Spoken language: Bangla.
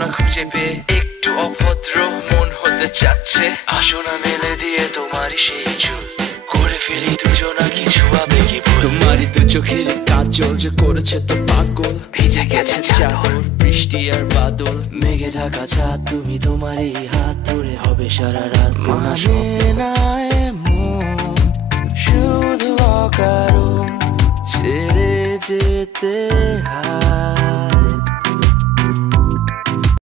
না খুঁজে পেয়ে একটু অভদ্র মন হতে চাচ্ছে। আসো না মেলে দিয়ে তোমারই সেই চুল, করে ফেলি দুজনা কিছু আবেগী ভুল। তোমারই দু চোখের কাজল যে করেছে তো পাগল, ভিজে গেছে চাদর বৃষ্টি আর বাদল, মেঘে ঢাকা চাঁদ তুমি তোমারই হাত ধরে হবে সারা রাত। মানে না এমন শুধু অকারণ ছেড়ে যেতে হয়।